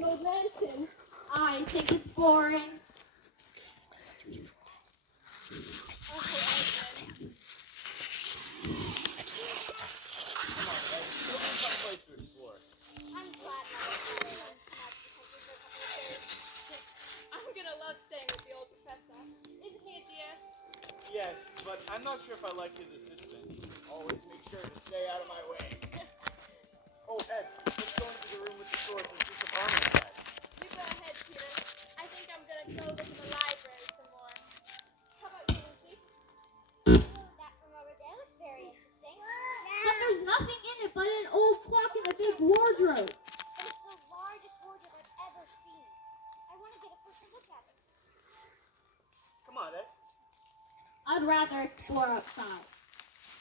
the old mansion. I think it's boring. I'm gonna love staying with the old professor. Isn't he a dear? Yes, but I'm not sure if I like his assistant. Always make sure to stay out of my way. Oh, Ed, let's go into the room with the swords and see some armor set. You go ahead, Peter. I think I'm gonna go look in the library some more. How about you, Lucy? That room over there looks very interesting. But there's nothing in it but an old clock and a big wardrobe. But it's the largest wardrobe I've ever seen. I want to get a closer look at it. Come on, Ed. I'd rather explore outside.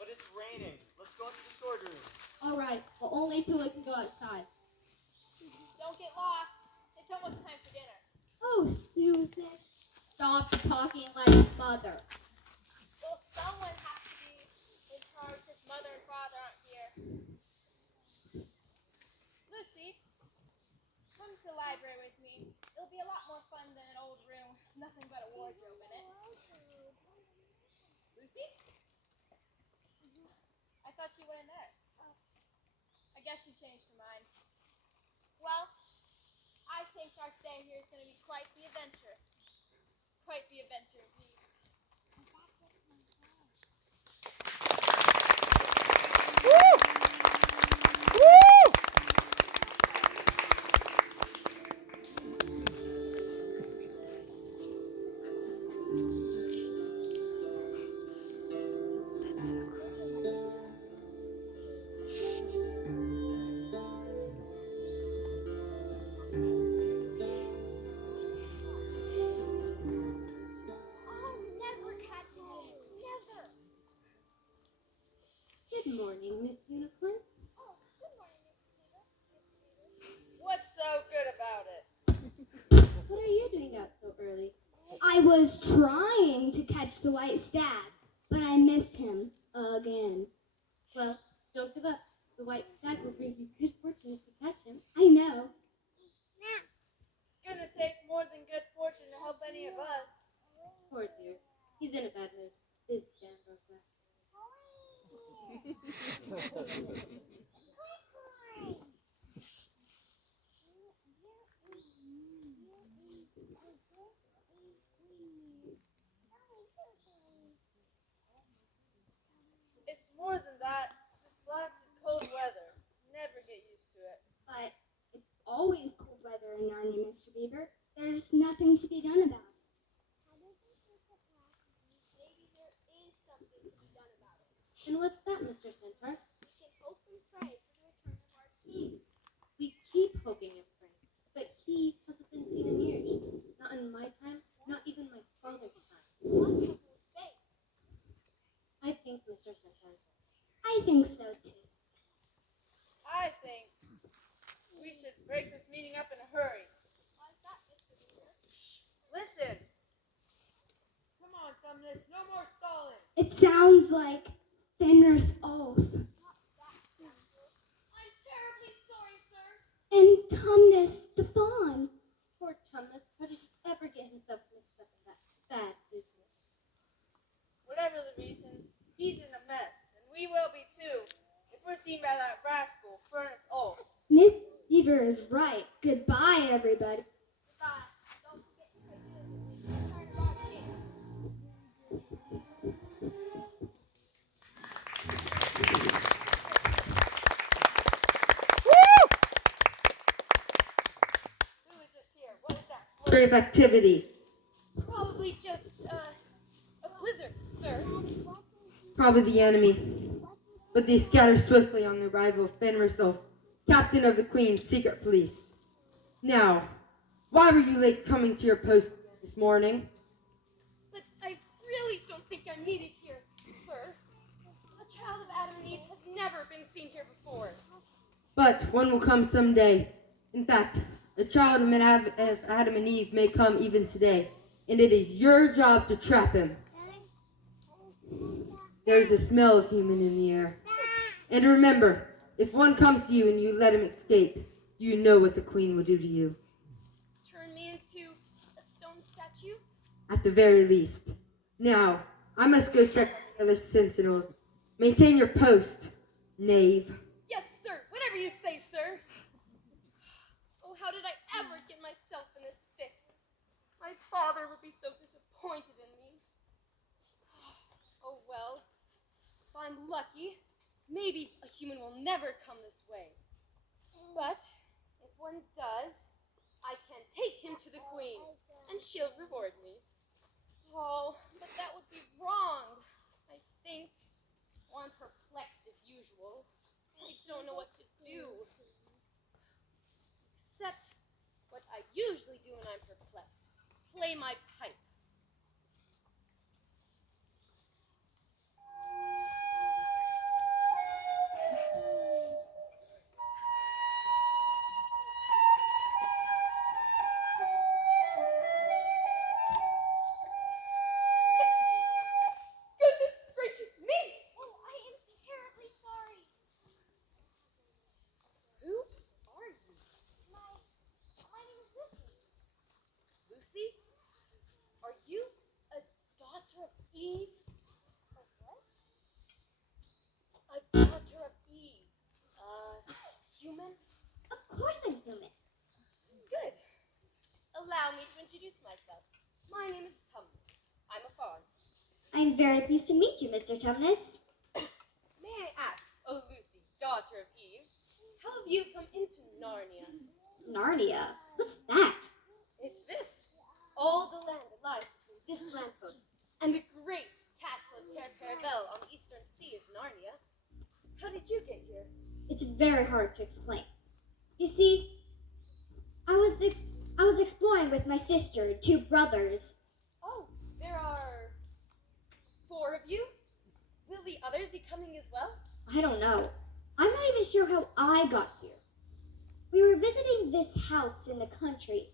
But it's raining. Let's go into the sword room. All right, well, only Tula can go outside. Don't get lost. It's almost time for dinner. Oh, Susan, stop talking like mother. Well, someone has to be in charge if mother and father aren't here. Lucy, come to the library with me. It'll be a lot more fun than an old room. Nothing but a wardrobe in it. Lucy? I thought she went in there. I guess she changed her mind. Well, I think our stay here is going to be quite the adventure. Quite the adventure indeed. Good morning, Miss Unicorn. Oh, good morning, Mr. Peter. What's so good about it? What are you doing out so early? I was trying to catch the white stag, but I missed him again. Well, don't give up. The white stag will bring you good fortune if you catch him. I know. It's going to take more than good fortune to help any of us. Poor dear. He's in a bad mood. His stand broke last. It's more than that. This blasted cold weather. Never get used to it. But it's always cold weather in Narnia, Mr. Beaver. There's nothing to be done about it. Maybe there is something to be done about it. And what's that, Mr. Centaur? We can hope and pray for the return of our king. We keep hoping and praying, but he hasn't been seen in years. Not in my time, not even my father's time. I think, Mr. Centaur. I think so, too. I think we should break this meeting up in a hurry. Why's that, Mr. Peter? Listen. Come on, Thumbness. No more stalling. It sounds like Fenrir's oath. I'm terribly sorry, sir. And Tumnus the fawn. Poor Tumnus, how did he ever get himself mixed up in that bad business? Whatever the reason, he's in a mess, and we will be too, if we're seen by that rascal, Furnace Oak. Miss Beaver is right. Goodbye, everybody. Goodbye. Don't forget to pray for the return of our king. Who is this here? What is that? Grave activity. Probably just, a blizzard, sir. Probably the enemy. But they scatter swiftly on the arrival of Fenrisol, captain of the Queen's secret police. Now, why were you late coming to your post this morning? But I really don't think I'm needed here, sir. A child of Adam and Eve has never been seen here before. But one will come someday. In fact, a child of Adam and Eve may come even today, and it is your job to trap him. There's a smell of human in the air. And remember, if one comes to you and you let him escape, You know what the queen will do to you. Turn me into a stone statue? At the very least. Now, I must go check on the other sentinels. Maintain your post, knave. Yes, sir. Whatever you say, sir. Oh, how did I ever get myself in this fix? My father would be so disappointed in me. Oh, well. If I'm lucky, maybe a human will never come this way. But if one does, I can take him to the queen, and she'll reward me. Oh, but that would be wrong, I think. Oh, I'm perplexed as usual. I don't know what to do. Except what I usually do when I'm perplexed. Play my pipe. Goodness gracious me! Oh, I am terribly sorry. Who are you? My name is Lucy. Lucy? Are you a daughter of Eve? A what? A daughter of Eve. Human? Of course I'm human. Good. Allow me to introduce myself. My name is Tumnus. I'm a fawn. I'm very pleased to meet you, Mr. Tumnus. May I ask, oh Lucy, daughter of Eve, how have you come into Narnia? Narnia? What's that? It's this. All the land that lies between this lamppost and the great castle of Cair on the eastern sea is Narnia. How did you get here? It's very hard to explain. You see, I was exploring with my sister and two brothers. Oh, there are 4 of you? Will the others be coming as well? I don't know. I'm not even sure how I got here. We were visiting this house in the country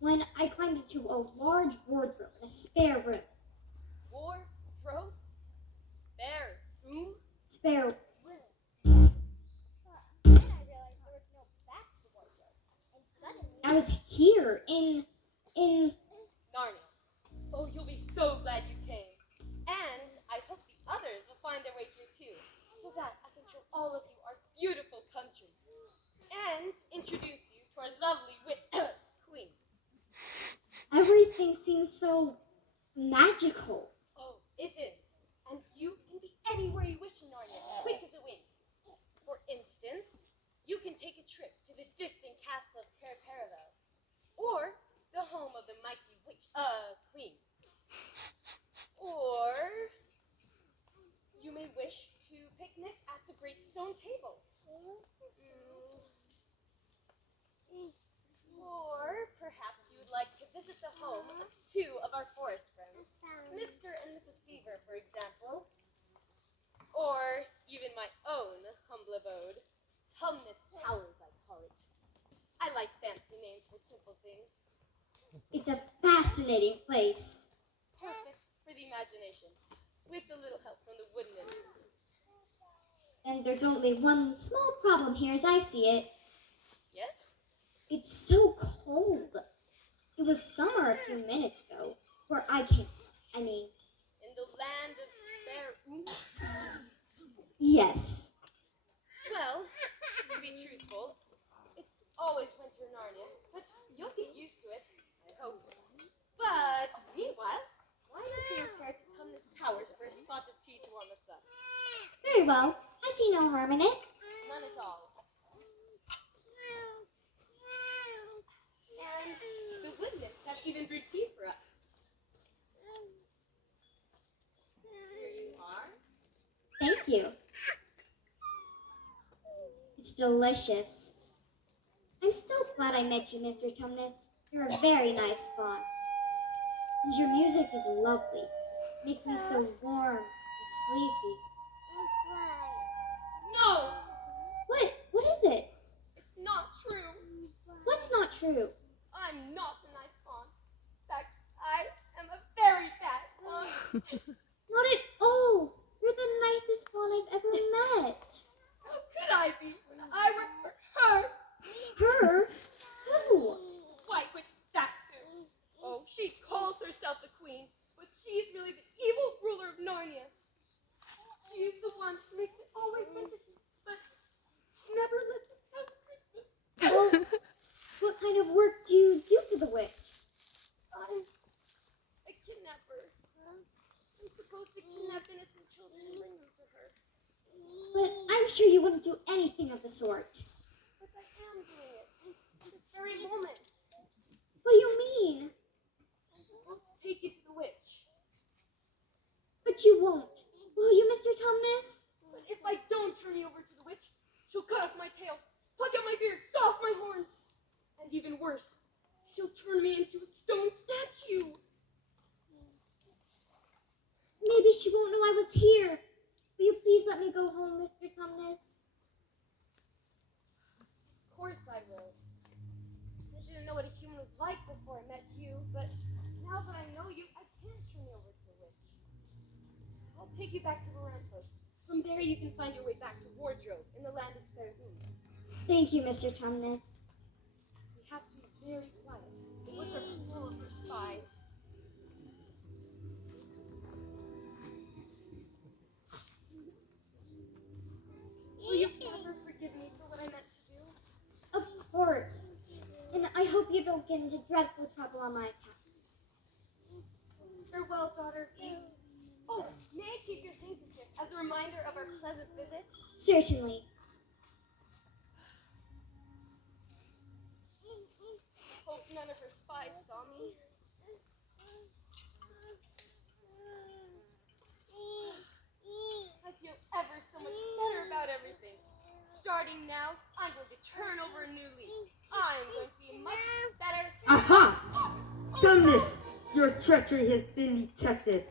when I climbed into a large wardrobe in a spare room. Wardrobe? Spare room? Spare room. Then I realized there was no back to the wardrobe. And suddenly, I was here in Narnia. Oh, you'll be so glad you came. And I hope the others will find their way here too, so that I can show all of you our beautiful country and introduce you to our lovely queen. everything seems so magical. Oh, it is. And you can be anywhere you wish in Narnia, quick as a wink. For instance, you can take a trip to the distant castle of Cair or the home of the mighty queen. Or you may wish to picnic at the great stone table. Or perhaps you would like to visit the home of 2 of our forest friends, Mr. and Mrs. Beaver, for example. Or even my own humble abode, Tumnus Towers, I call it. I like fancy names for simple things. It's a fascinating place. Perfect for the imagination, with a little help from the wood nymphs. And there's only one small problem here as I see it. Yes? It's so cold. It was summer a few minutes ago where I came. I mean, In the land of spare room? yes. Well, to be truthful, it's always winter in Narnia, but you'll get used to it, I hope. But meanwhile, why don't you repair to Tumnus Towers for a spot of tea to warm us up? Very well. I see no harm in it. None at all. And the wood nymphs have even brewed tea for us. Here you are. Thank you. It's delicious. I'm so glad I met you, Mr. Tumnus. You're a very nice fawn. And your music is lovely. Makes me so warm and sleepy. No! What is it? It's not true. What's not true? I'm not a nice fawn. In fact, I am a very bad fawn. Not at all. You're the nicest fawn I've ever met. How could I be when I work for her? Her? Who? White witch, that's who. Oh, she calls herself the queen, but she's really the evil ruler of Narnia. She's the one who makes it always winter, but never lets us have Christmas. Well, what kind of work do you do for the witch? I'm a kidnapper. I'm supposed to kidnap innocent children and bring them to her. But I'm sure you wouldn't do anything of the sort. But I am doing it in this very moment. What do you mean? I'm supposed to take you to the witch. But you won't. Will you, Mr. Tumnus? But if I don't turn you over to the witch, she'll cut off my tail, pluck out my beard, saw off my horns, and even worse, she'll turn me into a stone statue. Maybe she won't know I was here. Will you please let me go home, Mr. Tumnus? Of course I will. I didn't know what a human was like before I met you, but now that I know you, I can turn you over to the witch. I'll take you back to the lamppost. From there you can find your way back to Wardrobe in the land of Sparrow. Thank you, Mr. Tumnus. We have to be very quiet. The woods are full of her spies. Will you ever forgive me for what I meant to do? Of course. And I hope you don't get into dreadful trouble on my account. Farewell, daughter. Oh, may I keep your handkerchief as a reminder of our pleasant visit? Certainly. Hope none of her spies saw me. I feel ever so much better about everything. Starting now, I'm going to turn over a new leaf. I'm going to be much better. Aha! Tumnus, your treachery has been detected.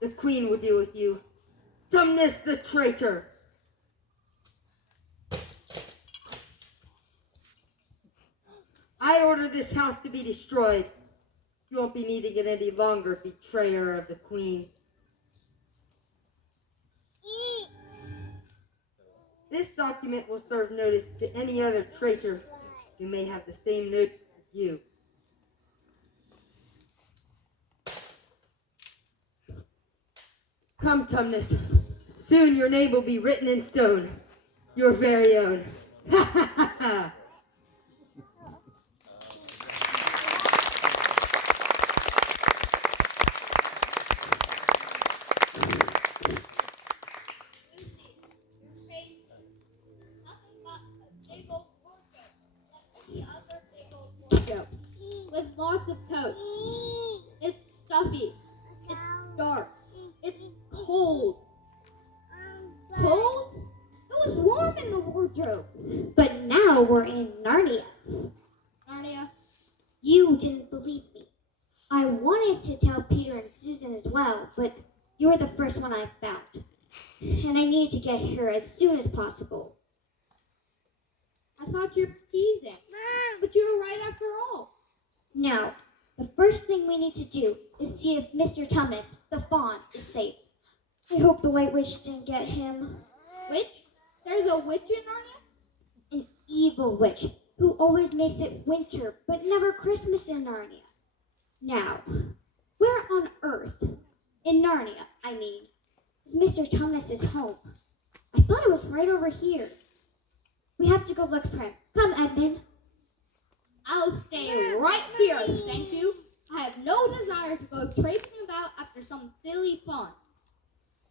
The queen will deal with you. Tumnus the traitor! I order this house to be destroyed. You won't be needing it any longer, betrayer of the queen. This document will serve notice to any other traitor who may have the same note as you. Come, Tumnus. Soon your name will be written in stone. Your very own. Ha ha ha ha! With lots of coats. It's stuffy. It's dark. It's cold. Cold? It was warm in the wardrobe. But now we're in Narnia. Narnia? You didn't believe me. I wanted to tell Peter and Susan as well, but you were the first one I found. And I need to get here as soon as possible. I thought you were teasing. But you were right after all. Now, the first thing we need to do is see if Mr. Tumnus, the fawn, is safe. I hope the White Witch didn't get him. Witch? There's a witch in Narnia? An evil witch who always makes it winter but never Christmas in Narnia. Now, where on earth, in Narnia, I mean, is Mr. Tumnus' home? I thought it was right over here. We have to go look for him. Come, Edmund. I'll stay right here, thank you. I have no desire to go traipsing about after some silly fawn.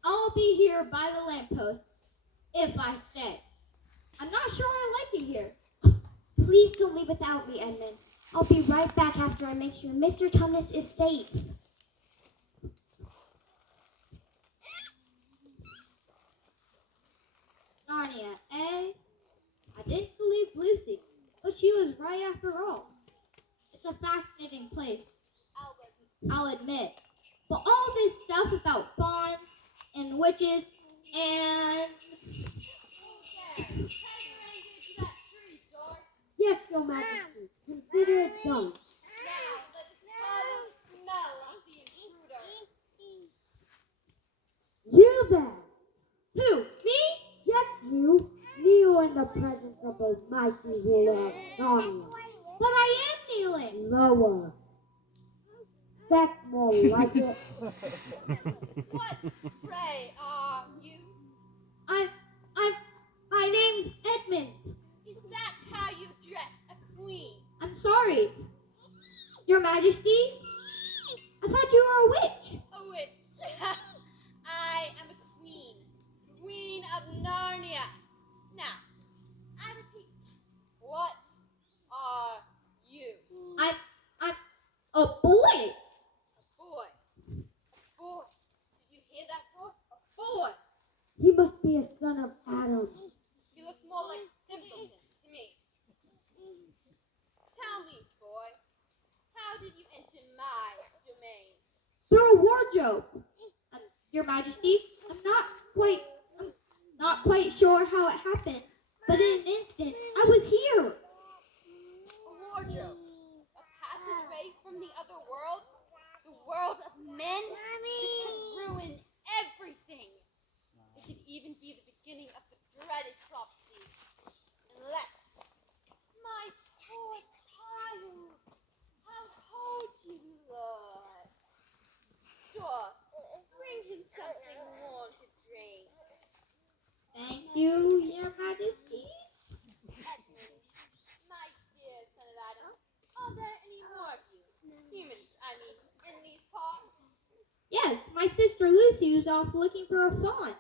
I'll be here by the lamppost, if I stay. I'm not sure I like it here. Please don't leave without me, Edmund. I'll be right back after I make sure Mr. Tumnus is safe. Narnia, eh? I didn't believe Lucy, but she was right after all. It's a fascinating place, I'll admit. But all this stuff about fawns and witches and... Yes, Your Majesty. Consider it done. You there! Who? Me? Yes, you. Kneel in the presence of those But I am kneeling. Lower. That's more like it. What, pray, are you? I'm, my name's Edmund. Is that how you dress a queen? I'm sorry. Your Majesty? I thought you were a witch. A witch. I am a queen. Queen of Narnia. Now, I repeat, what are you? I'm a boy. A boy. A boy. Did you hear that, boy? A boy. He must be a son of Adam. He looks more like Simpleton to me. Tell me, boy, how did you enter my domain? Through a wardrobe. Your Majesty, I'm not quite sure how it happened, but in an instant, I was here. A wardrobe. A passageway from the other world? The world of men? This could ruin everything. It could even be the beginning of the dreaded TROUPE. Unless, my poor child, how cold you look. Sure, bring him something warm to drink. Thank you, Your Majesty. Edmund, my dear son of Adam, are there any more of you? Humans, I mean, in these parts? Yes, my sister Lucy was off looking for a fawn.